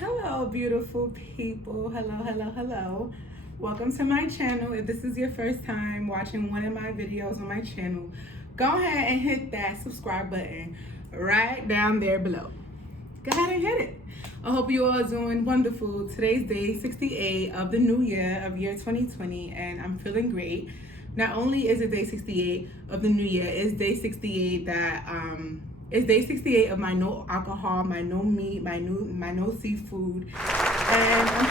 Hello, beautiful people. Hello. Welcome to my channel. If this is your first time watching one of my videos on my channel, go ahead and hit that subscribe button right down there below. Go ahead and hit it. I hope you all are doing wonderful. Today's day 68 of the new year, of year 2020, and I'm feeling great. Not only is it day 68 of the new year, it's day 68 it's day 68 of my no alcohol, my no meat, my no seafood. And I'm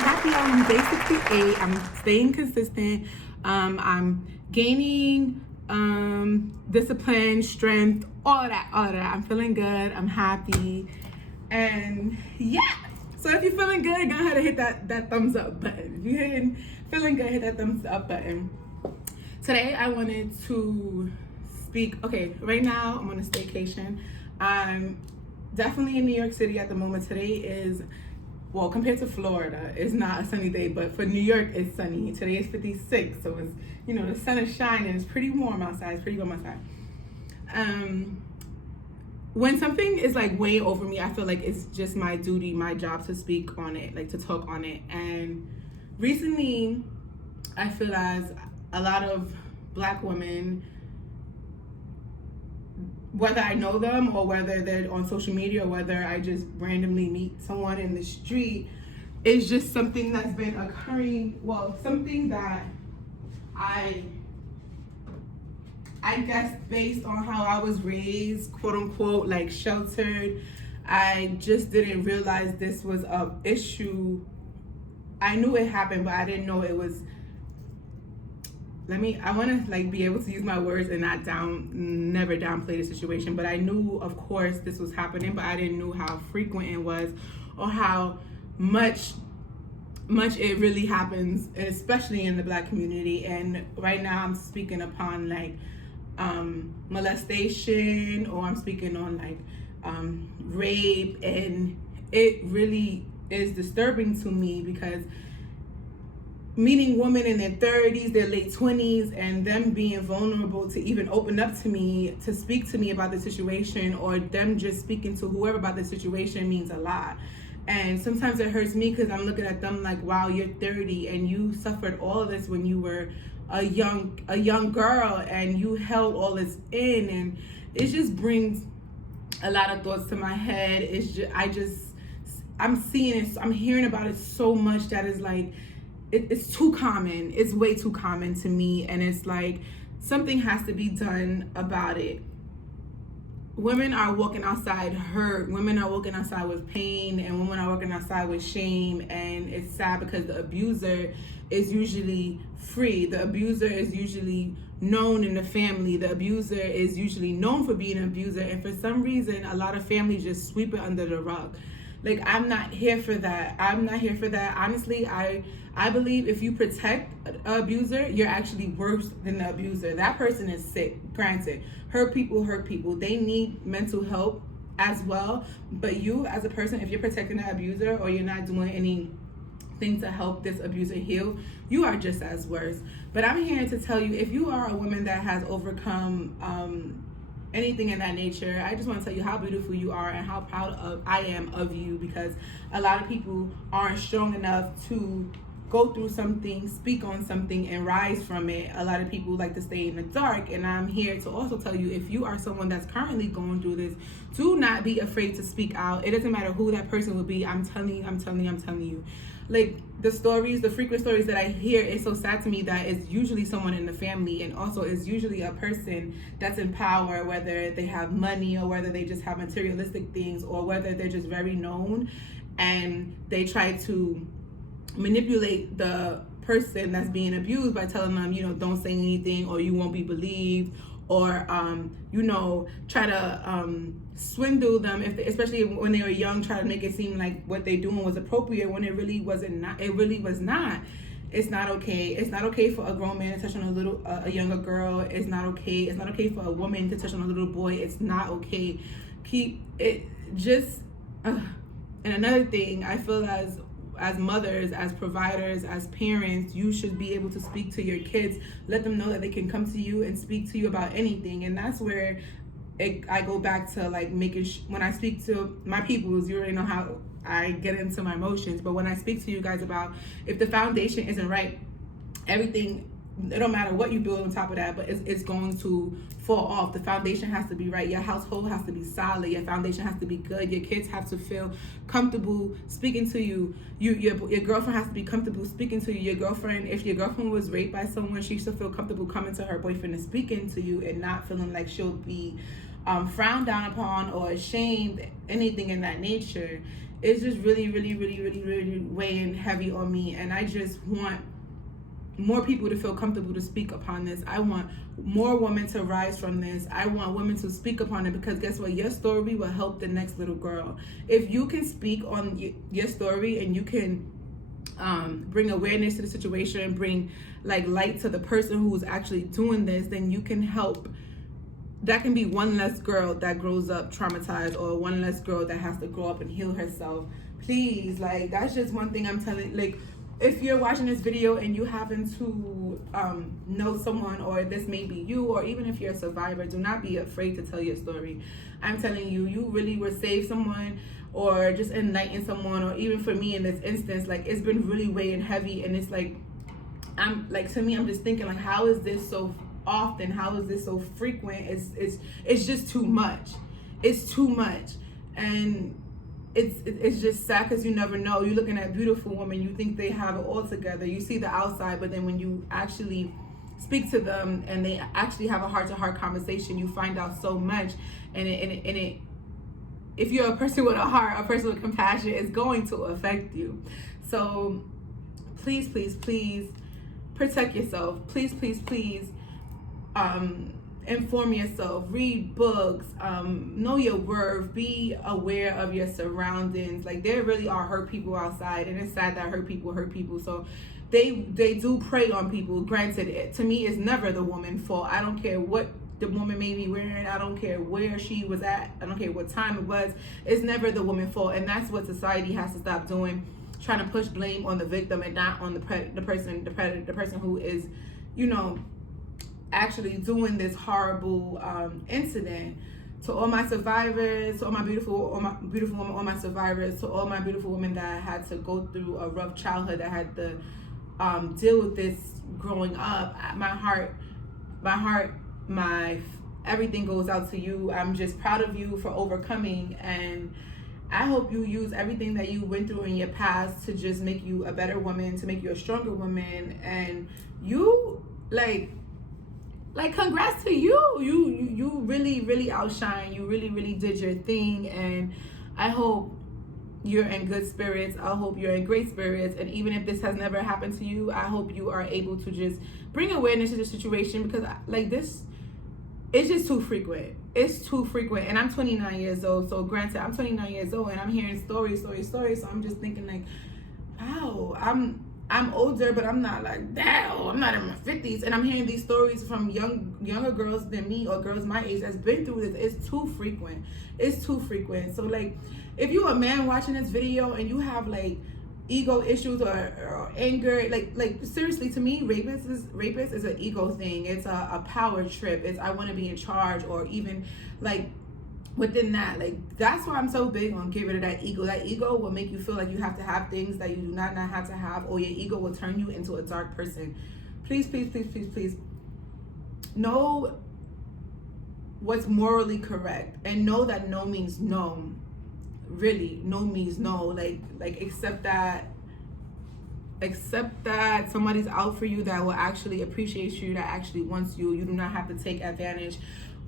happy. I'm on day 68. I'm staying consistent. I'm gaining discipline, strength, all of that. I'm feeling good. I'm happy. And yeah. So if you're feeling good, go ahead and hit that thumbs up button. If you're feeling good, hit that thumbs up button. Today I wanted to speak. Okay, right now I'm on a staycation. I'm definitely in New York City at the moment. Today is, well, compared to Florida, it's not a sunny day, but for New York, it's sunny. Today is 56, so it's, the sun is shining. It's pretty warm outside. It's pretty warm outside. When something is like way over me, I feel like it's just my duty, my job to speak on it, like to talk on it. And recently, I feel as a lot of Black women, whether I know them or whether they're on social media or whether I just randomly meet someone in the street, is just something that's been occurring. Well, something that I guess based on how I was raised, quote unquote, like sheltered, I just didn't realize this was an issue. I knew it happened, but I didn't know it was. I want to be able to use my words and never downplay the situation. But I knew, of course, this was happening, but I didn't know how frequent it was or how much it really happens, especially in the Black community. And right now I'm speaking upon molestation, or I'm speaking on rape, and it really is disturbing to me because meeting women in their 30s, their late 20s, and them being vulnerable to even open up to me, to speak to me about the situation, or them just speaking to whoever about the situation means a lot. And sometimes it hurts me because I'm looking at them like, wow, you're 30 and you suffered all of this when you were a young girl, and you held all this in, and it just brings a lot of thoughts to my head. I'm seeing it, I'm hearing about it so much that is like, it's too common. It's way too common to me, and it's like something has to be done about it. Women are walking outside hurt. Women are walking outside with pain, and women are walking outside with shame. And it's sad because the abuser is usually free. The abuser is usually known in the family. The abuser is usually known for being an abuser, and for some reason, a lot of families just sweep it under the rug. I'm not here for that. Honestly, I believe if you protect an abuser, you're actually worse than the abuser. That person is sick. Granted, hurt people. They need mental help as well. But you, as a person, if you're protecting the abuser or you're not doing anything to help this abuser heal, you are just as worse. But I'm here to tell you, if you are a woman that has overcome anything in that nature, I just want to tell you how beautiful you are and how proud I am of you, because a lot of people aren't strong enough to go through something, speak on something, and rise from it. A lot of people like to stay in the dark, and I'm here to also tell you, if you are someone that's currently going through this, do not be afraid to speak out. It doesn't matter who that person will be. I'm telling you. The frequent stories that I hear, it's so sad to me that it's usually someone in the family, and also it's usually a person that's in power, whether they have money or whether they just have materialistic things, or whether they're just very known and they try to manipulate the person that's being abused by telling them, don't say anything or you won't be believed, or try to swindle them, especially when they were young, try to make it seem like what they're doing was appropriate when it really was not. It's not okay. It's not okay for a grown man to touch on a younger girl. It's not okay. It's not okay for a woman to touch on a little boy. It's not okay. Keep it just. And another thing, I feel as mothers, as providers, as parents, you should be able to speak to your kids. Let them know that they can come to you and speak to you about anything. And that's where I go back to making when I speak to my peoples, you already know I get into my emotions. But when I speak to you guys about, if the foundation isn't right, everything, it don't matter what you build on top of that, but it's going to fall off. The foundation has to be right. Your household has to be solid. Your foundation has to be good. Your kids have to feel comfortable speaking to you. Your girlfriend has to be comfortable speaking to you. Your girlfriend, if your girlfriend was raped by someone, she should feel comfortable coming to her boyfriend and speaking to you, and not feeling like she'll be frowned down upon or ashamed, anything in that nature. It's just really, really, really, really, really weighing heavy on me, and I just want more people to feel comfortable to speak upon this. I want more women to rise from this. I want women to speak upon it, because guess what? Your story will help the next little girl. If you can speak on your story, and you can bring awareness to the situation, bring like light to the person who's actually doing this, then you can help. That can be one less girl that grows up traumatized, or one less girl that has to grow up and heal herself. Please, like, that's just one thing I'm telling. Like, if you're watching this video and you happen to know someone, or this may be you, or even if you're a survivor, do not be afraid to tell your story. I'm telling you, you really will save someone, or just enlighten someone. Or even for me in this instance, like, it's been really weighing heavy, and it's like, to me, I'm just thinking, like, how is this so often? How is this so frequent? It's just too much. It's too much. And it's just sad, because you never know. You're looking at beautiful women, you think they have it all together. You see the outside, but then when you actually speak to them and they actually have a heart-to-heart conversation, you find out so much. And it if you're a person with a heart, a person with compassion, it's going to affect you. So please, please, please protect yourself. Please, please, please inform yourself, read books, know your worth, be aware of your surroundings. Like, there really are hurt people outside, and it's sad that hurt people. So they do prey on people. Granted, to me, it's never the woman's fault. I don't care what the woman may be wearing. I don't care where she was at. I don't care what time it was. It's never the woman's fault, and that's what society has to stop doing, trying to push blame on the victim and not on the person who is, actually doing this horrible incident. To all my survivors, to all my beautiful women, all my survivors, to all my beautiful women that had to go through a rough childhood, that had to deal with this growing up, my heart, my everything goes out to you. I'm just proud of you for overcoming, and I hope you use everything that you went through in your past to just make you a better woman, to make you a stronger woman. And you, like congrats to you. You really, really outshine. You really, really did your thing, and I hope you're in good spirits. I hope you're in great spirits. And even if this has never happened to you, I hope you are able to just bring awareness to the situation, because this, it's just too frequent. It's too frequent. And I'm 29 years old. So granted, I'm 29 years old, and I'm hearing stories. So I'm just thinking, like, wow, I'm older, but I'm not like that. I'm not in my 50s, and I'm hearing these stories from younger girls than me, or girls my age that's been through this. It's too frequent. It's too frequent. So, like, if you're a man watching this video and you have like ego issues or anger, like seriously, to me, rapist is an ego thing. It's a power trip. It's, I want to be in charge, or even like within that, like, that's why I'm so big on getting rid of that ego. That ego will make you feel like you have to have things that you do not have to have, or your ego will turn you into a dark person. Please, please, please, please, please know what's morally correct, and know that no means no. Really, no means no. Like accept that somebody's out for you, that will actually appreciate you, that actually wants you. You do not have to take advantage,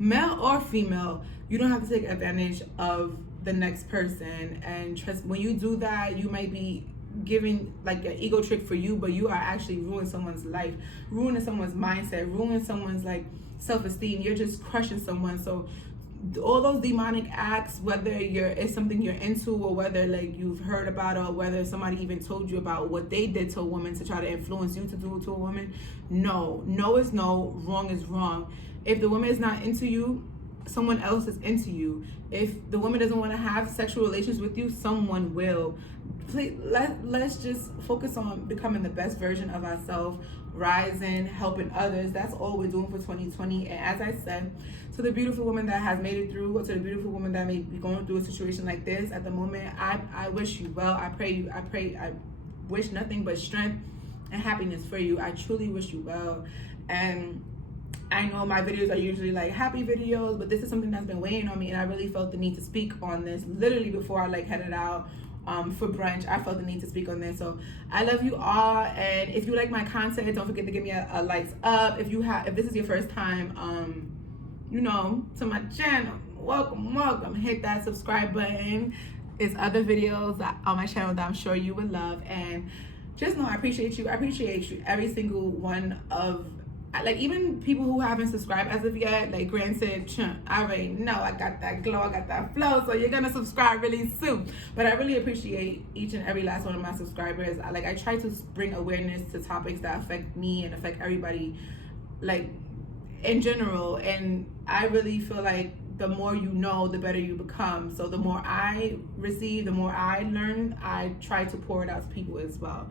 male or female. You don't have to take advantage of the next person. And trust, when you do that, you might be giving like an ego trick for you, but you are actually ruining someone's life, ruining someone's mindset, ruining someone's like self-esteem. You're just crushing someone. So all those demonic acts, whether it's something you're into, or whether like you've heard about, or whether somebody even told you about what they did to a woman to try to influence you to do it to a woman, no is no, wrong is wrong. If the woman is not into you, someone else is into you. If the woman doesn't want to have sexual relations with you, someone will. Please, let's just focus on becoming the best version of ourselves. rising, helping others. That's all we're doing for 2020. And as I said, to the beautiful woman that has made it through, or to the beautiful woman that may be going through a situation like this at the moment, I wish you well. I wish nothing but strength and happiness for you. I truly wish you well. And I know my videos are usually like happy videos, but this is something that's been weighing on me, and I really felt the need to speak on this literally before I like headed out for brunch. I felt the need to speak on this. So I love you all, and if you like my content, don't forget to give me a likes up. If this is your first time to my channel, welcome. Hit that subscribe button. There's other videos on my channel that I'm sure you would love, and just know I appreciate you. Every single one of, like, even people who haven't subscribed as of yet. Like, granted, I already know I got that glow, I got that flow, so you're gonna subscribe really soon. But I really appreciate each and every last one of my subscribers. I try to bring awareness to topics that affect me and affect everybody, like, in general. And I really feel like the more you know, the better you become. So the more I receive, the more I learn, I try to pour it out to people as well.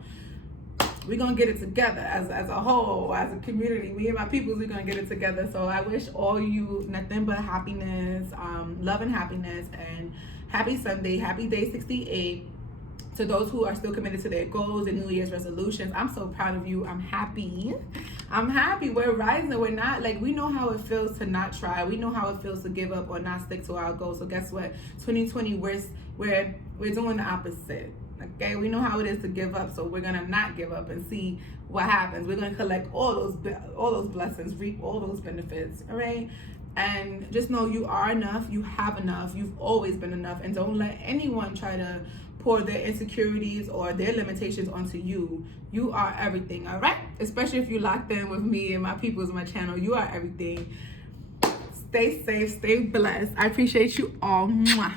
We're gonna get it together as a whole, as a community. Me and my peoples, we're gonna get it together. So I wish all you nothing but happiness, love and happiness, and happy Sunday, happy day 68. To those who are still committed to their goals and New Year's resolutions, I'm so proud of you. I'm happy. We're rising. We're not, like, we know how it feels to not try. We know how it feels to give up or not stick to our goals. So guess what? 2020, we're doing the opposite. Okay, we know how it is to give up, so we're gonna not give up and see what happens. We're gonna collect all those blessings, reap all those benefits. All right, and just know you are enough. You have enough. You've always been enough, and don't let anyone try to pour their insecurities or their limitations onto you. You are everything. All right, especially if you locked in with me and my peoples, my channel. You are everything. Stay safe. Stay blessed. I appreciate you all. Mwah.